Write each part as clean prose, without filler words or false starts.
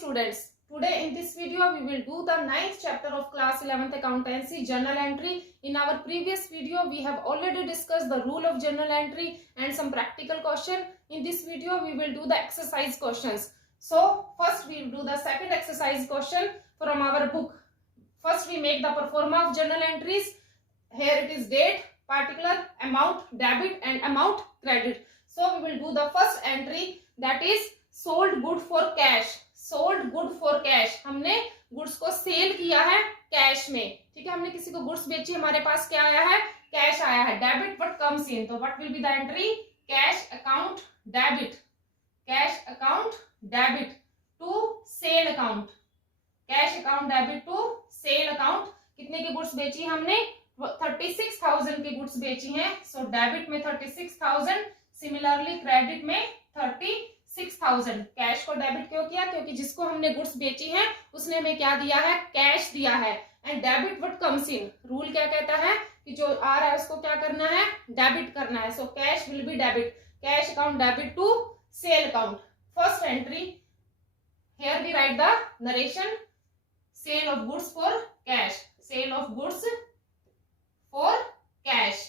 students, today in this video we will do the 9th chapter of class 11th accountancy journal entry. In our previous video we have already discussed the rule of journal entry and some practical question. In this video we will do the exercise questions. So first we will do the second exercise question from our book. First we make the performa of journal entries. Here it is date, particular, amount, debit and amount credit. So we will do the first entry, that is sold good for cash. Sold good for cash, हमने goods को cell किया है cash में, ठीक है। हमने किसी को गुड्स बेची, हमारे पास क्या आया है, कैश आया है। डेबिट व्हाट कम्स इन, तो what will be the entry, cash account debit, cash account debit to sale account, cash account debit to sale account. कितने की गुड्स बेची हमने, 36,000 की गुड्स बेची हैं, सो डेबिट में 36,000, सिमिलरली क्रेडिट में 36,000। कैश को डेबिट क्यों किया, क्योंकि जिसको हमने गुड्स बेची है उसने हमें क्या दिया है, कैश दिया है। And debit what comes in, rule क्या कहता है कि जो आ रहा है उसको क्या करना है, डेबिट करना है। So cash will be debit, cash account debit to sale account. First entry, here we write the narration, sale of goods for cash, sale of goods for cash.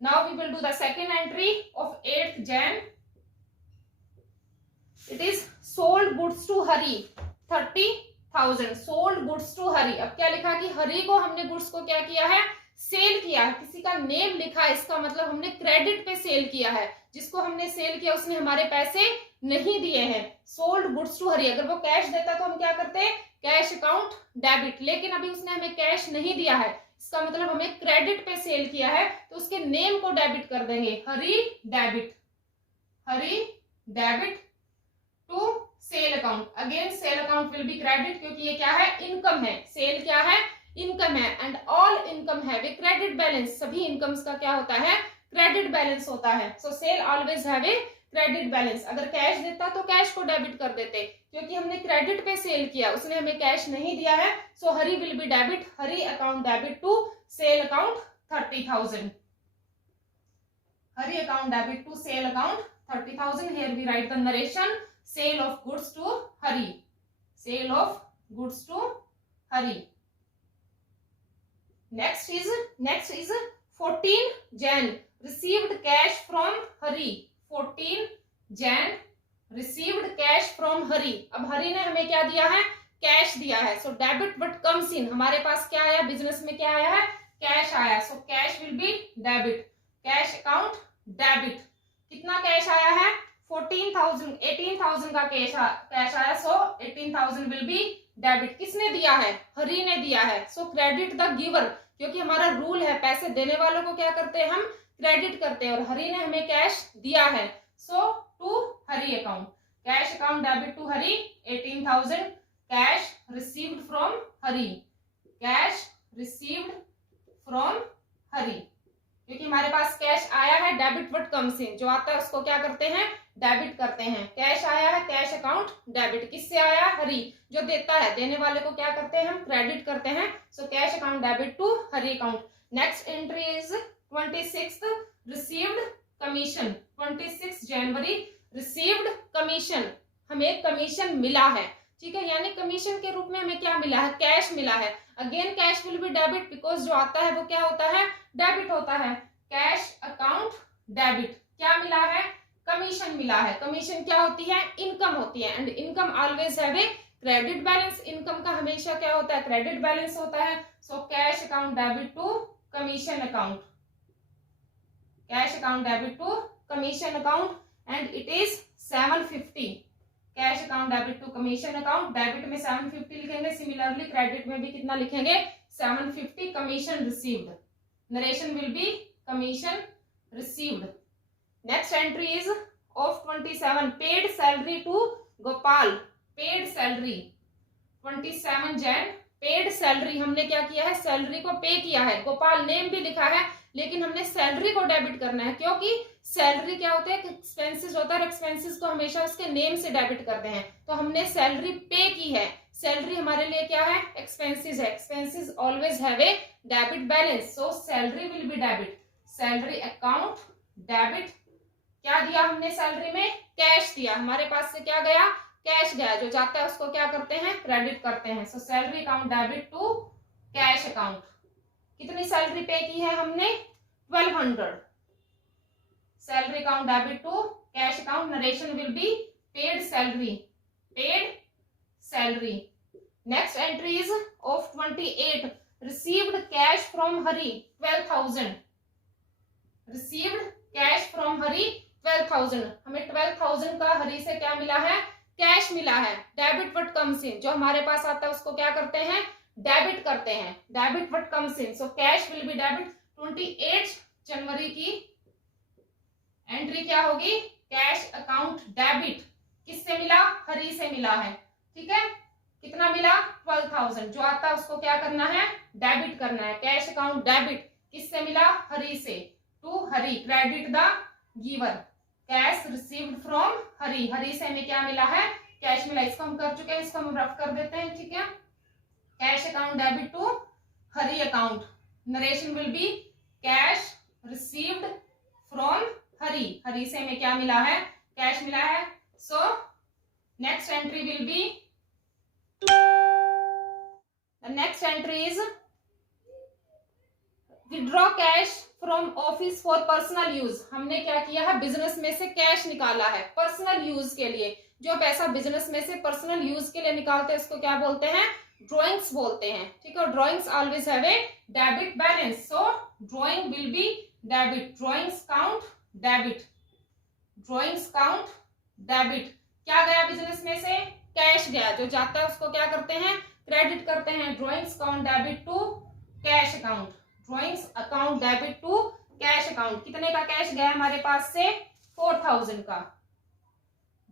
Now we will do the second entry of 8th Jan. It is sold goods to Hari 30,000. Sold goods to Hari. अब क्या लिखा कि हरी को हमने goods को क्या किया है, सेल किया है। किसी का नेम लिखा है, इसका मतलब हमने क्रेडिट पे सेल किया है। जिसको हमने सेल किया उसने हमारे पैसे नहीं दिए हैं। सोल्ड गुड्स टू हरी, अगर वो कैश देता तो हम क्या करते, कैश अकाउंट डेबिट, लेकिन अभी उसने हमें कैश नहीं दिया है, इसका मतलब हमें क्रेडिट पे सेल किया है, तो उसके नेम को डेबिट कर देंगे, Hari debit, Hari debit to sale account. Again sale account will be credit, क्योंकि ये क्या है, इनकम है। सेल क्या है, इनकम है। एंड ऑल इनकम है वे क्रेडिट बैलेंस, सभी इनकम्स का क्या होता है, क्रेडिट बैलेंस होता है। So sale always have a credit balance. अगर कैश देता तो कैश को डेबिट कर देते, क्योंकि हमने क्रेडिट पे सेल किया, उसने हमें कैश नहीं दिया है। So Hari will be debit, Hari account debit to sale account 30,000, Hari account debit to sale account 30,000। Here we write the narration, sale of goods to Hari, sale of goods to Hari. Next is 14 Jan received cash from Hari, 14 Jan received cash from Hari. अब हरी ने हमें क्या दिया है, cash दिया है। So debit what comes इन, हमारे पास क्या आया, बिजनेस में क्या आया है, कैश आया। सो cash will be debit, cash account debit. कितना कैश आया है, 14,000, 18,000 का कैश आया। सो 18,000 विल बी डेबिट। किसने दिया है, हरी ने दिया है। सो क्रेडिट द गिवर, क्योंकि हमारा रूल है पैसे देने वालों को क्या करते हैं, हम क्रेडिट करते हैं, और हरी ने हमें कैश दिया है। So to Hari account, cash account debit to Hari 18,000, cash received from Hari, cash received from Hari. क्योंकि हमारे पास कैश आया है, डेबिट व्हाट कम्स इन, जो आता है उसको क्या करते हैं, डेबिट करते हैं। कैश आया है, कैश अकाउंट डेबिट, किससे आया, हरी, जो देता है, देने वाले को क्या करते हैं, हम क्रेडिट करते हैं। So cash account debit to Hari account. Next entry is 26th received commission, 26 January received commission, हमें कमीशन मिला है, ठीक है। यानी कमीशन के रूप में हमें क्या मिला है, कैश मिला है। Again cash will be debit, because जो आता है वो क्या होता है, डेबिट होता है। कैश अकाउंट डेबिट, क्या मिला है, कमीशन मिला है। कमीशन क्या होती है, इनकम होती है। And income always have a credit balance, income का हमेशा क्या होता है, क्रेडिट बैलेंस होता है। So cash account debit to commission account, cash account debit to commission account. And it is 750, cash account debit to commission account. Debit में 750 लिखेंगे, similarly credit में भी कितना लिखेंगे, 750। Commission received, narration will be commission received. Next entry is of 27 paid salary to Gopal, paid salary 27 Jan, paid salary, हमने क्या किया है, सैलरी को पे किया है। गोपाल नेम भी लिखा है, लेकिन हमने सैलरी को डेबिट करना है, क्योंकि सैलरी क्या होता है, एक्सपेंसेस होता है, एक्सपेंसेस को हमेशा उसके नेम से डेबिट करते हैं। तो हमने सैलरी पे की है, सैलरी हमारे लिए क्या है, एक्सपेंसेस है। Expenses always have a debit balance, so salary will be debit, salary account debit क्या दिया हमने सैलरी में? कैश दिया। हमारे पास से क्या गया? कैश गया। जो जाता है उसको क्या करते हैं? क्रेडिट करते हैं। So salary account debit to cash account. कितनी सैलरी पे की है हमने? 1200। Salary account debit to cash account, narration will be paid salary, paid salary. Next entry is of 28, received cash from Hari 12,000। Received cash from Hari 12,000। हमें 12,000 का हरी से क्या मिला है? कैश मिला है। डेबिट व्हाट कम्स इन, जो हमारे पास आता है उसको क्या करते हैं? डेबिट करते हैं। Debit what comes in, so cash will be debit. 28 जनवरी की एंट्री क्या होगी? Cash account debit. किससे मिला? हरी से मिला है। ठीक है, कितना मिला? 12,000। जो आता है उसको क्या करना है? डेबिट करना है। कैश अकाउंट डेबिट किससे मिला? हरी से। To Hari, credit the giver. Cash received from Hari, Hari से हमें क्या मिला है? कैश मिला। इसको हम कर चुके हैं, इसको हम रफ कर देते हैं। ठीक है, cash account debit to Hari account, narration will be cash received from Hari, Hari से हमें क्या मिला है? कैश मिला है। So next entry will be, the next entry is withdraw cash from office for personal use। हमने क्या किया है? बिजनेस में से कैश निकाला है पर्सनल यूज के लिए। जो पैसा बिजनेस में से पर्सनल यूज के लिए निकालते हैं उसको क्या बोलते हैं? ड्रॉइंग्स बोलते हैं। ठीक है, drawings always have a debit balance, so drawing will be debit. Drawings count debit, drawings count debit. क्या गया बिजनेस में से? कैश गया। जो जाता है उसको क्या करते हैं? क्रेडिट करते हैं। Drawings account debit to cash account, drawings account debit to cash account. कितने का कैश गया हमारे पास से? 4,000 का।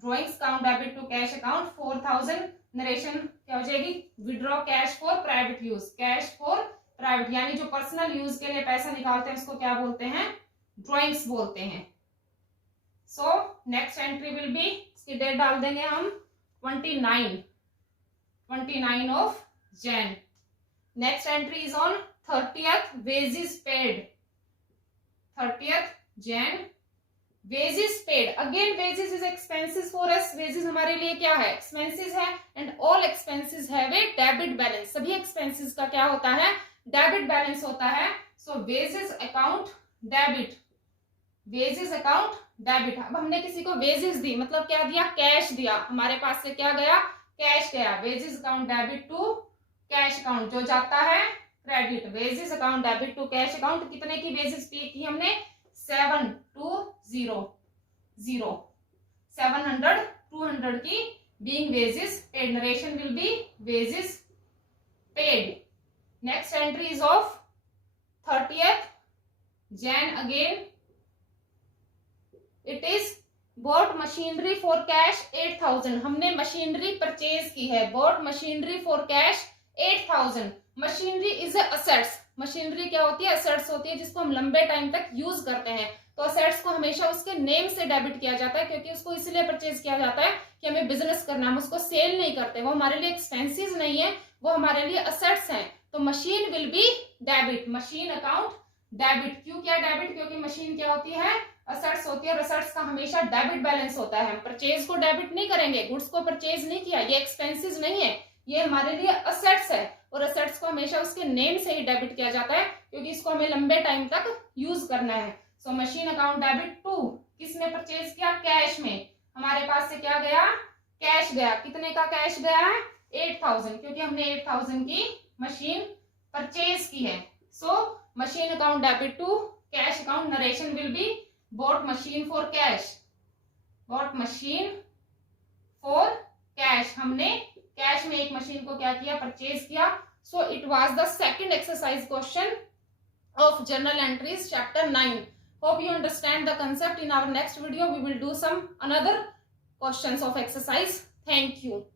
Drawings account debit to cash account 4,000। Narration क्या हो जाएगी? Withdraw cash for private use, cash for private, यानी जो पर्सनल यूज के लिए पैसा निकालते हैं उसको क्या बोलते हैं? ड्रॉइंग्स बोलते हैं। So next entry will be, इसकी डेट डाल देंगे हम 29 of Jan. Next entry is on 30th, wages paid. 30th Jan, wages paid. Again wages is expenses for us. Wages हमारे लिए क्या है? एक्सपेंसेस है। And all expenses have a debit balance. सभी एक्सपेंसेस का क्या होता है? डेबिट बैलेंस होता है। So wages account debit, wages account debit. अब हमने किसी को वेजेस दी, मतलब क्या दिया? कैश दिया। हमारे पास से क्या गया? कैश गया। Wages account debit to cash account, जो जाता है credit. Wages account debit to cash account. कितने की वेजेस पे की हमने? 7,200, 700, 200 की being wages paid. Narration will be wages paid. Next entry is of 30th Jan again. It is bought machinery for cash 8,000। हमने मशीनरी परचेज की है। Bought machinery for cash 8,000। Machinery is assets. Machinery क्या होती है? Assets होती है जिसको हम लंबे टाइम तक यूज करते हैं। तो असेट्स को हमेशा उसके नेम से डेबिट किया जाता है, क्योंकि उसको इसलिए परचेज किया जाता है कि हमें बिजनेस करना, हम उसको सेल नहीं करते। वो हमारे लिए एक्सपेंसेस नहीं है, वो हमारे लिए असेट्स हैं। तो machine will be debit, machine account debit. क्यों क्या डेबिट? क्योंकि मशीन क्या होती है? असेट्स होती है, और असेट्स का हमेशा डेबिट बैलेंस होता है। हम परचेज को डेबिट नहीं करेंगे, गुड्स को परचेज नहीं किया, ये एक्सपेंसेस नहीं है, ये हमारे लिए असेट्स है। और असेट्स को हमेशा उसके नेम से ही डेबिट किया जाता है, क्योंकि इसको हमें लंबे टाइम तक यूज करना है। So machine account debit to, किसने परचेज किया? कैश में। हमारे पास से क्या गया? कैश गया। कितने का कैश गया है? 8,000, क्योंकि हमने 8,000 की मशीन परचेज की है। So machine account debit to cash account, narration will be bought machine for cash, bought machine for cash। हमने कैश में एक मशीन को क्या किया? परचेज किया। So it was the second exercise question of journal entries chapter 9. Hope you understand the concept. In our next video we will do some another questions of exercise. Thank you.